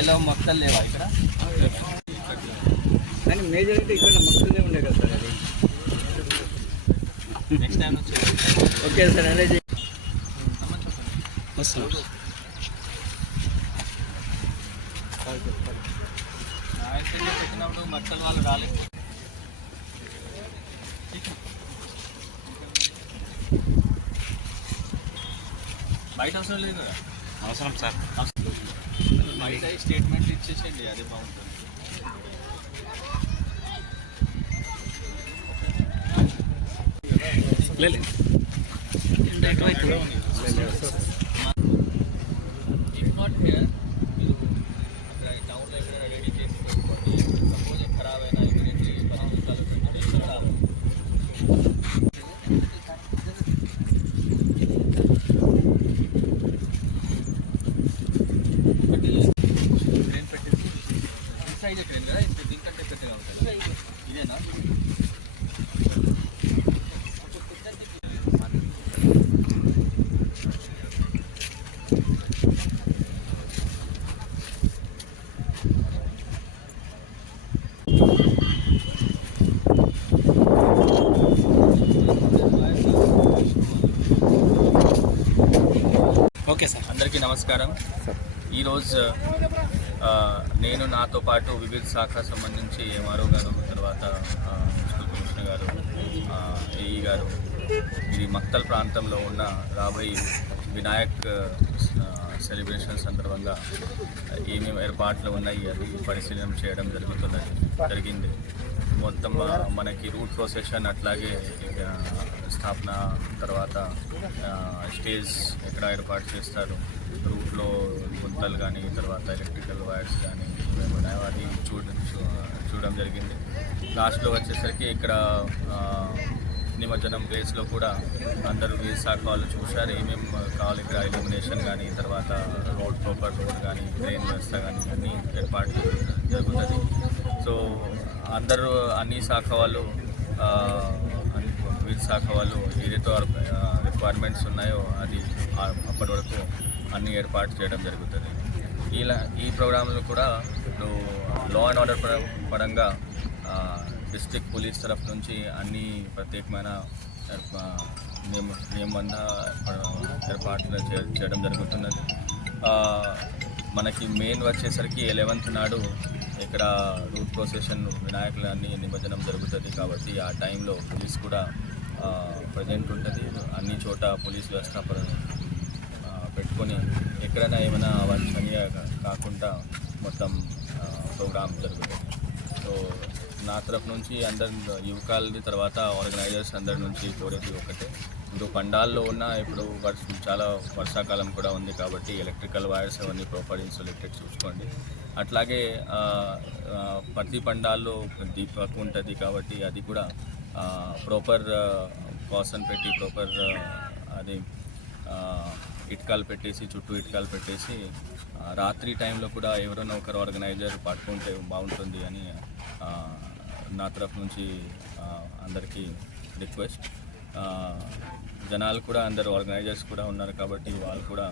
I love Makthal లేవా ఇక్కడ? కానీ మేజర్ అయితే ఇక్కడ మక్తలే ఉండే కదా సార్. అది నెక్స్ట్ టైం వచ్చి ఓకే సార్. అరేంజ్ పెట్టినప్పుడు మక్తల్ వాళ్ళు రాలేదు. బయట అవసరం లేదు కదా? అవసరం సార్. బయట స్టేట్మెంట్ ఇచ్చేసేయండి, అదే బాగుంటుంది. ఇఫ్ నాట్ హియర్ మీరు అక్కడ టౌన్లో ఎక్కడ రెడీ చేసి పెట్టుకోండి. సపోజ్ ఖరాబ్ అయినా ఇమీడియట్లీ 10 నిమిషాలు పెట్టండి. రావాలి ట్రైన్ పెట్టేసి సైజ్ ట్రైన్ కదా, దీనికంటే పెద్దగా ఉంటుంది. ఇదేనా? Okay sir. అందరికీ నమస్కారం. ఈరోజు నేను నాతో పాటు వివిధ శాఖ సంబంధించి ఎంఆర్ఓ గారు, తర్వాత మున్సిపల్ కమిషనర్ గారు, ఏఈ గారు ఇది మక్తల్ ప్రాంతంలో ఉన్న రాబోయే వినాయక్ సెలబ్రేషన్ సందర్భంగా ఏమేమి ఏర్పాట్లు ఉన్నాయి అది పరిశీలన చేయడం జరిగింది. మొత్తం మనకి రూట్ ప్రొసెషన్, అట్లాగే స్థాపన, తర్వాత స్టేజ్ ఎక్కడ ఏర్పాటు చేస్తారు, రూట్లో గుంతలు కానీ, తర్వాత ఎలక్ట్రికల్ వైర్స్ కానీ ఏమైనా అది చూడడం జరిగింది. లాస్ట్లో వచ్చేసరికి ఇక్కడ నిమజ్జనం ప్లేస్లో కూడా అందరూ శాఖ వాళ్ళు చూశారు ఏమేమి కావాలి. ఇక్కడ ఇల్యూమినేషన్ కానీ, తర్వాత ప్రాపర్ రోడ్ కానీ, ట్రైన్ వ్యవస్థ కానీ అన్నీ ఏర్పాట్లు జరుగుతుంది. సో అందరూ అన్ని శాఖ వాళ్ళు వివిధ శాఖ వాళ్ళు ఏదైతే రిక్వైర్మెంట్స్ ఉన్నాయో అది అప్పటి వరకు అన్ని ఏర్పాటు చేయడం జరుగుతుంది. ఈ ప్రోగ్రాంలో కూడా లా అండ్ ఆర్డర్ పరంగా డిస్ట్రిక్ట్ పోలీస్ తరఫు నుంచి అన్ని ప్రత్యేకమైన నియమబద్ధ ఏర్పాట్లు చేయడం జరుగుతున్నది. మనకి మెయిన్ వచ్చేసరికి 11th నాడు ఇక్కడ రూట్ ప్రొసెషన్ వినాయకులన్నీ నిమజ్జనం జరుగుతుంది కాబట్టి ఆ టైంలో పోలీస్ కూడా ప్రజెంట్ ఉంటుంది. అన్ని చోట పోలీస్ వ్యవస్థ పెట్టుకొని ఎక్కడైనా ఏమైనా అవాంఛనీయ కాకుండా మొత్తం ప్రోగ్రామ్ జరుగుతుంది. సో నా తరఫు నుంచి అందరి యువకాలది, తర్వాత ఆర్గనైజర్స్ అందరి నుంచి కోరేది ఒకటే, ఇప్పుడు పండాల్లో ఉన్న ఇప్పుడు చాలా వర్షాకాలం కూడా ఉంది కాబట్టి ఎలక్ట్రికల్ వైర్స్ అవన్నీ ప్రాపర్ ఇన్సులేటెడ్ చూసుకోండి. అట్లాగే ప్రతి పండాల్లో దీపక్ ఉంటుంది కాబట్టి అది కూడా ప్రాపర్ కాషన్ పెట్టి ప్రాపర్ అది ఇటుకలు పెట్టేసి, చుట్టూ ఇటుకలు పెట్టేసి రాత్రి టైంలో కూడా ఎవరైనా ఒకరు ఆర్గనైజర్ పట్టుకుంటే బాగుంటుంది అని నా తరఫు నుంచి అందరికీ రిక్వెస్ట్. జనాలు కూడా అందరు ఆర్గనైజర్స్ కూడా ఉన్నారు కాబట్టి వాళ్ళు కూడా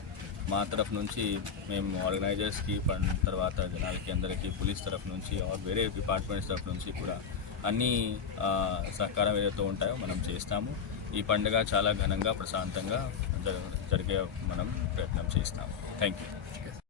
మా తరఫు నుంచి మేము ఆర్గనైజర్స్కి, తర్వాత జనాలకి అందరికీ పోలీస్ తరఫు నుంచి వేరే డిపార్ట్మెంట్స్ తరఫు నుంచి కూడా అన్ని సహకారం ఏదైతే ఉంటాయో మనం చేస్తాము. ఈ పండుగ చాలా ఘనంగా, ప్రశాంతంగా జరిగే మనం ప్రయత్నం చేస్తాము. Thank you.